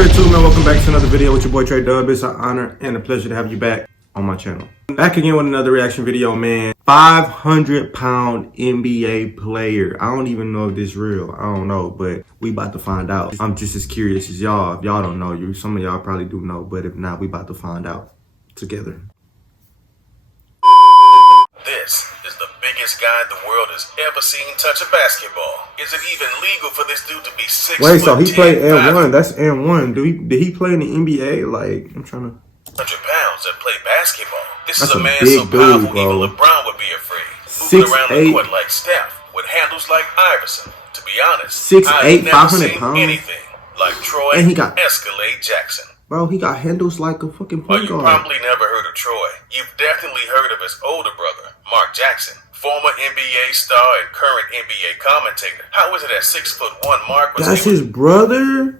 TREYTUBE, man. Welcome back to another video with your boy TREYTUBE. It's an honor and a pleasure to have you back on my channel. Back again with another reaction video, man. 500-pound NBA player. I don't even know if this is real. I don't know, but we about to find out. I'm just as curious as y'all. If y'all don't know, some of y'all probably do know, but if not, we about to find out together. This is the biggest guy the world has ever seen touch a basketball. Is it even legal for this dude to be 6 foot? Wait, so he played N1. That's N1. Did he play in the NBA? Like, I'm trying to... 100 pounds that play basketball. This That's is a man big so powerful, dude, even bro. LeBron would be afraid. Moving around 6'8". the court like Steph, with handles like Iverson. To be honest, 6'8", I've never 500 seen pounds. anything like Troy And he got... ESCALADE Jackson. Bro, he got handles like a fucking point Well, you guard. probably never heard of Troy. You've definitely heard of his older brother, Mark Jackson, former NBA star and current NBA commentator. How is it at 6'1", Mark was That's his brother?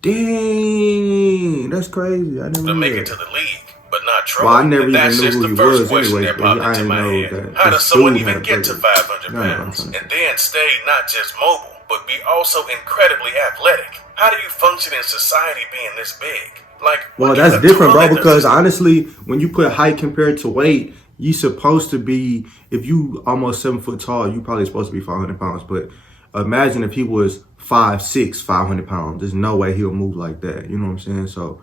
Dang, that's crazy. I never to knew make that. it to the league, but not Troy. Well, I never And that's even knew just who the he first was question anyway, that but popped I into didn't my know head. that How this does someone dude even had a get to brother. 500 No, I'm pounds trying to- and then stay not just mobile, but be also incredibly athletic? How do you function in society being this big? Like, Well, what that's kind of different, bro, toilet does because this- honestly, when you put height compared to weight, you supposed to be, if you almost 7 foot tall, you probably supposed to be 500 pounds. But imagine if he was 5'6", 500 pounds. There's no way he'll move like that. You know what I'm saying? So,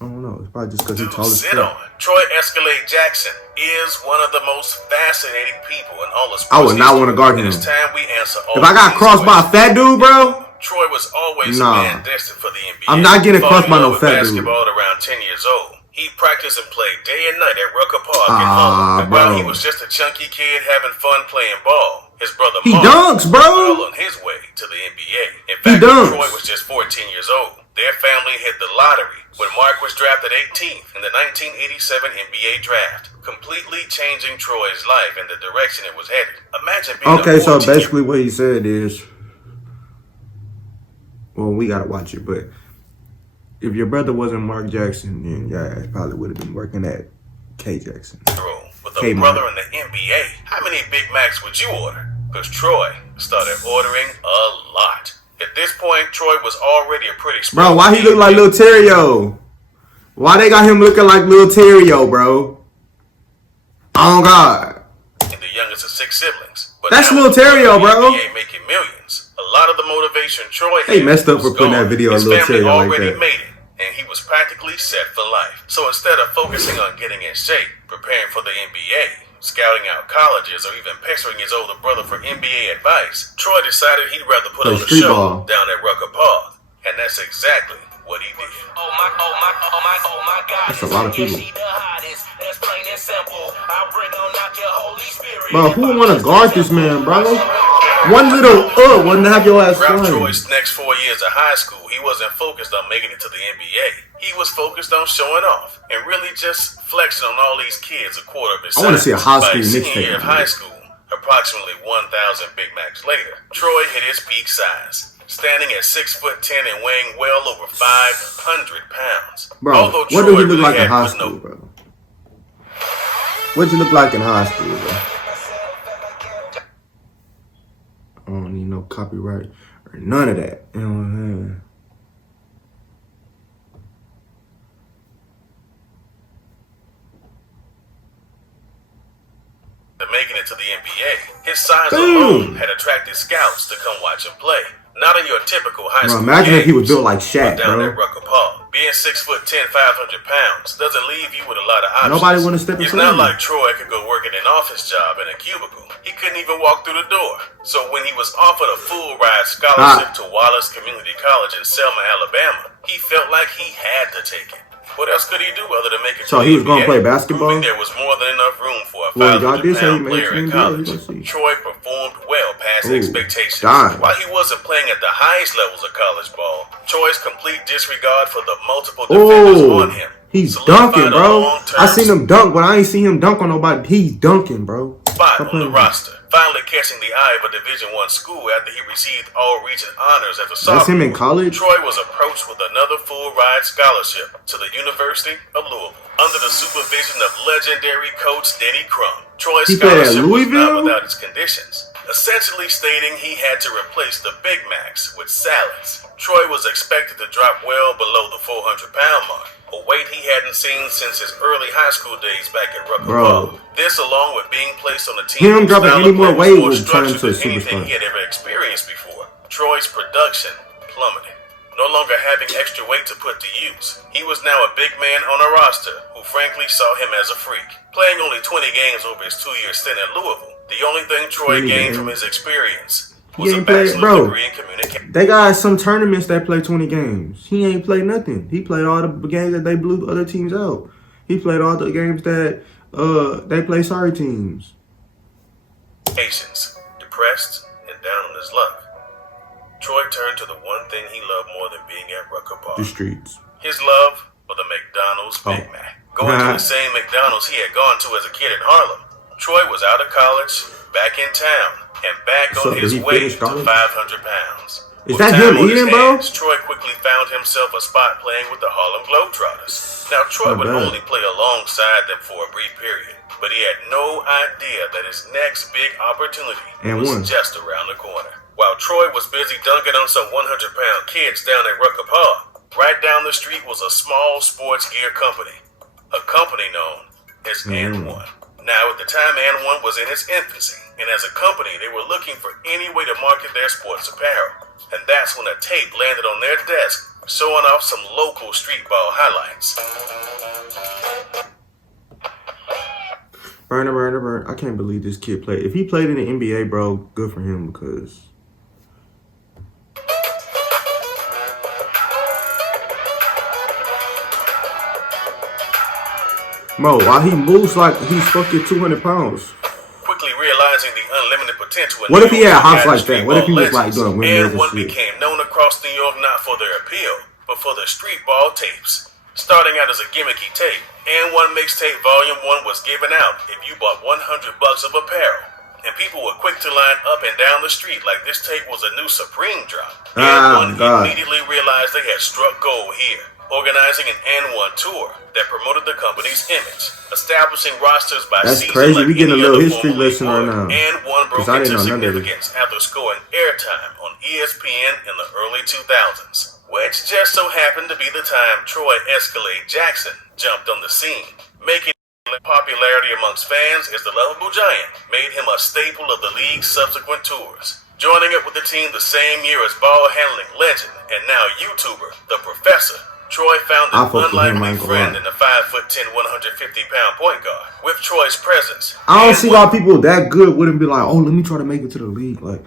I don't know. It's probably just because he's tall as sit fuck. on. Troy ESCALADE Jackson is one of the most fascinating people in all of sports. I would not want to guard him. It's time we answer all If I got these crossed by a fat dude, bro, Troy was always Nah. a man destined for the NBA. I'm not getting Falling crushed by in no love with fat dude. basketball at around 10 years old. He practiced and played day and night at Rucker Park in Ah, Harlem. And while he bro. was just a chunky kid having fun playing ball, his brother He Mark dunks, bro. was well on his way to the NBA. In He fact, dunks. Troy was just 14 years old. Their family hit the lottery when Mark was drafted 18th in the 1987 NBA draft, completely changing Troy's life and the direction it was headed. Imagine being Okay, a so 14-year-old. basically what he said is, well, we gotta watch it, but if your brother wasn't Mark Jackson, then yeah, it probably would have been working at K Jackson. With a Kmart. brother in the NBA, how many Big Macs would you order? Because Troy started ordering a lot. At this point, Troy was already a pretty Bro, why he look like Lil Terrio? Why they got him looking like Lil Terrio, bro? Oh God. and the youngest of 6 siblings. But That's now Lil Terrio, the bro. NBA making millions. A lot of the motivation Troy They had messed up was for putting that gone. video of His Lil family Terrio like already that. made it, and he was practically set for life. So instead of focusing on getting in shape, preparing for the NBA, scouting out colleges, or even pestering his older brother for NBA advice, Troy decided he'd rather put Play on a street show ball. down at Rucker Park. And that's exactly what he did. That's a lot of people. Bro, who want to guard this man, bro? One little wouldn't have your ass Throughout flying. Troy's next 4 years of high school, he wasn't focused on making it to the NBA. He was focused on showing off and really just flexing on all these kids a quarter of his size. I want to see a high By school his senior year mixtape. of high school, approximately 1,000 Big Macs later, Troy hit his peak size, standing at 6'10" and weighing well over 500 pounds. Bro, Although what do Troy he look really like in had high put school, bro? What'd you look like in high school, bro? I don't need no copyright or none of that. You know what I'm saying? Making it to the NBA, his size Damn. alone had attracted scouts to come watch him play. Not in your typical high Bro, school imagine if he was games, built like Shaq, but down bro. at Rucker Park. Being 6'10", 500 pounds doesn't leave you with a lot of options. Nobody wanna step in It's front not of you. like Troy could go work in an office job in a cubicle. He couldn't even walk through the door. So when he was offered a full ride scholarship to Wallace Community College in Selma, Alabama, he felt like he had to take it. What else could he do other than make it So to he the was gonna NBA? play basketball? Proving there was more than enough room for a Well, y'all did say he 500-pound made player it in to the NBA. college. Let's see. Troy performed well past Ooh, expectations. darn. While he wasn't playing at the highest levels of college ball, Troy's complete disregard for the multiple defenders Oh, on him he's solidified dunking, a bro. long-term I seen him dunk, but I ain't seen him dunk on nobody. He's dunking, bro. spot Stop on the playing with me. roster, finally catching the eye of a Division I school after he received all-region honors as a sophomore. That's him in college? Troy was approached with another full-ride scholarship to the University of Louisville under the supervision of legendary coach Denny Crum. Troy's He played at scholarship was not Louisville? without its conditions, essentially stating he had to replace the Big Macs with salads. Troy was expected to drop well below the 400-pound mark, a weight he hadn't seen since his early high school days back at Rucker Park. This, along with being placed on a team Him dropping style any of more play weight was would turn more him to a structured than anything superstar. he had ever experienced before. Troy's production plummeted. No longer having extra weight to put to use, he was now a big man on a roster who frankly saw him as a freak. Playing only 20 games over his 2-year stint at Louisville, the only thing Troy gained from his experience was a bachelor's degree in communication. They got some tournaments that play 20 games. He ain't played nothing. He played all the games that they blew other teams out. He played all the games that they play sorry teams. Depressed and down on his luck, Troy turned to the one thing he loved more than being at Rucker Park. The streets. His love for the McDonald's Big Mac. Going to the same McDonald's he had gone to as a kid in Harlem, Troy was out of college, back in town, and back on his way to 500 pounds. Is that him eating, bro? Troy quickly found himself a spot playing with the Harlem Globetrotters. Now, Troy would only play alongside them for a brief period, but he had no idea that his next big opportunity was just around the corner. While Troy was busy dunking on some 100-pound kids down at Rucker Park, right down the street was a small sports gear company, a company known as And One. Now, at the time, And One was in its infancy, and as a company, they were looking for any way to market their sports apparel. And that's when a tape landed on their desk, showing off some local street ball highlights. Burner. I can't believe this kid played. If he played in the NBA, bro, good for him because... Bro, while he moves like he's fucking 200 pounds. Quickly realizing the unlimited potential. What if he had hops like that? What if he was like doing windmills and one became known across New York not for their appeal, but for their street ball tapes. Starting out as a gimmicky tape, And One Mixtape Volume 1 was given out if you bought $100 of apparel. And people were quick to line up and down the street like this tape was a new Supreme drop. And One immediately realized they had struck gold here, organizing an And One tour that promoted the company's image, establishing rosters by season. Crazy. Like We getting a any little other history formerly lesson right now. And One broke into significance after scoring airtime on ESPN in the early 2000s, which just so happened to be the time Troy "ESCALADE" Jackson jumped on the scene, making popularity amongst fans as the lovable giant made him a staple of the league's subsequent tours. Joining up with the team the same year as ball handling legend and now YouTuber, The Professor, Troy found an unlikely friend in the 5'10", 150-pound point guard. With Troy's presence, I don't see why people that good wouldn't be like, oh, let me try to make it to the league. Like,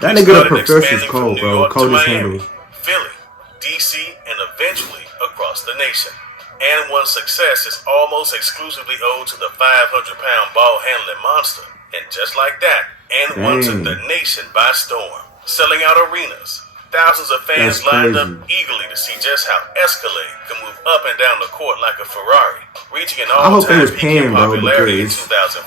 that nigga the Professor's cold, bro. Coldest handles. Philly, DC, and eventually across the nation. And One's success is almost exclusively owed to the 500-pound ball handling monster. And just like that, And One took the nation by storm, selling out arenas. Thousands of fans lined up eagerly to see just how ESCALADE can move up and down the court like a Ferrari, reaching an all-time peak in popularity in 2005.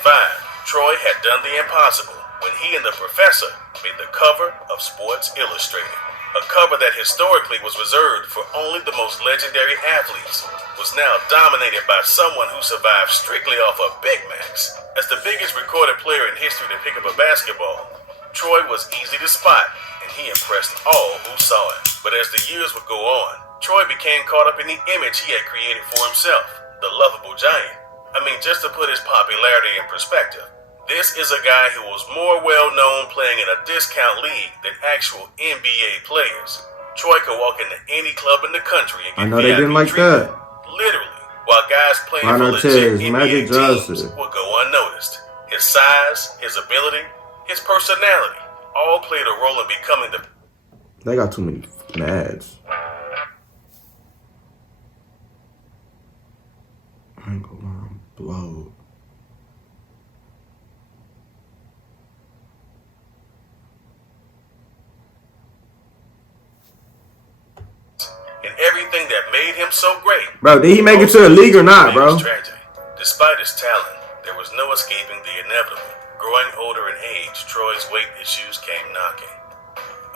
Troy had done the impossible when he and The Professor made the cover of Sports Illustrated. A cover that historically was reserved for only the most legendary athletes was now dominated by someone who survived strictly off of Big Macs. As the biggest recorded player in history to pick up a basketball, Troy was easy to spot, and he impressed all who saw him. But as the years would go on, Troy became caught up in the image he had created for himself, the lovable giant. I mean, just to put his popularity in perspective, this is a guy who was more well-known playing in a discount league than actual NBA players. Troy could walk into any club in the country and get they didn't like that. Literally, while guys playing for legit NBA teams would go unnoticed. His size, his ability, his personality all played a role in becoming the... They got too many ads. I ain't gonna lie, I'm blowed. And everything that made him so great. Bro, did he make it to the league or not, bro? Despite his talent, there was no escaping the inevitable. Growing older in age, Troy's weight issues came knocking.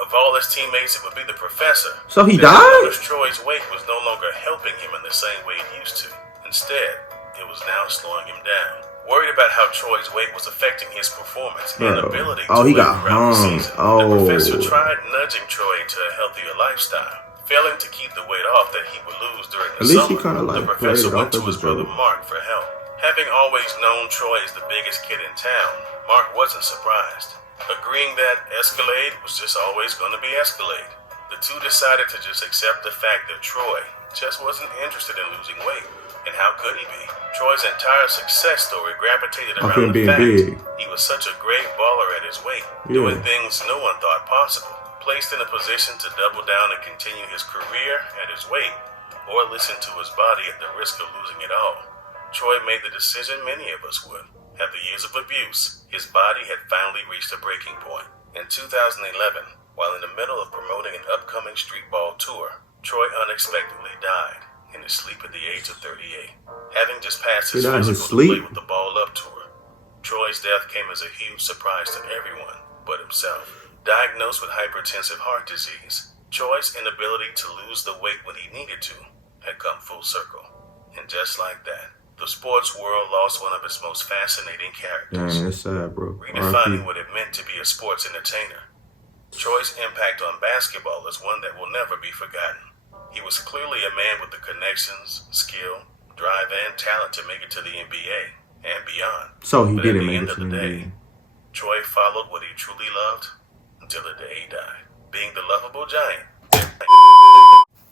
Of all his teammates, it would be The Professor. So he died? Troy's weight was no longer helping him in the same way it used to. Instead, it was now slowing him down. Worried about how Troy's weight was affecting his performance and Bro. ability to Oh, he win got throughout the hung. season, Oh. the professor tried nudging Troy to a healthier lifestyle. Failing to keep the weight off that he would lose during the At least he summer, kinda, like, the professor played it went off to as his a brother joke. Mark for help. Having always known Troy as the biggest kid in town, Mark wasn't surprised, agreeing that Escalade was just always going to be Escalade. The two decided to just accept the fact that Troy just wasn't interested in losing weight. And how could he be? Troy's entire success story gravitated Off around him the being fact big. he was such a great baller at his weight, Yeah. doing things no one thought possible, placed in a position to double down and continue his career at his weight, or listen to his body at the risk of losing it all. Troy made the decision many of us would. After years of abuse, his body had finally reached a breaking point. In 2011, while in the middle of promoting an upcoming street ball tour, Troy unexpectedly died in his sleep at the age of 38, having just passed his He died in his physical to play sleep? with the Ball Up tour. Troy's death came as a huge surprise to everyone but himself. Diagnosed with hypertensive heart disease, Troy's inability to lose the weight when he needed to had come full circle. And just like that, the sports world lost one of its most fascinating characters, Dang, that's sad, bro. redefining RIP. what it meant to be a sports entertainer. Troy's impact on basketball is one that will never be forgotten. He was clearly a man with the connections, skill, drive, and talent to make it to the NBA and beyond. So he But at didn't the make end it of to the the day, NBA. Troy followed what he truly loved until the day he died, being the lovable giant.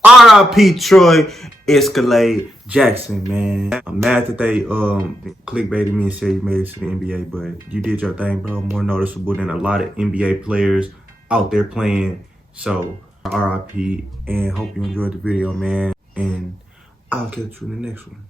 R.I.P. Troy Escalade Jackson, man. I'm mad that they clickbaited me and said you made it to the NBA, but you did your thing, bro. More noticeable than a lot of NBA players out there playing. So R.I.P. and hope you enjoyed the video, man. And I'll catch you in the next one.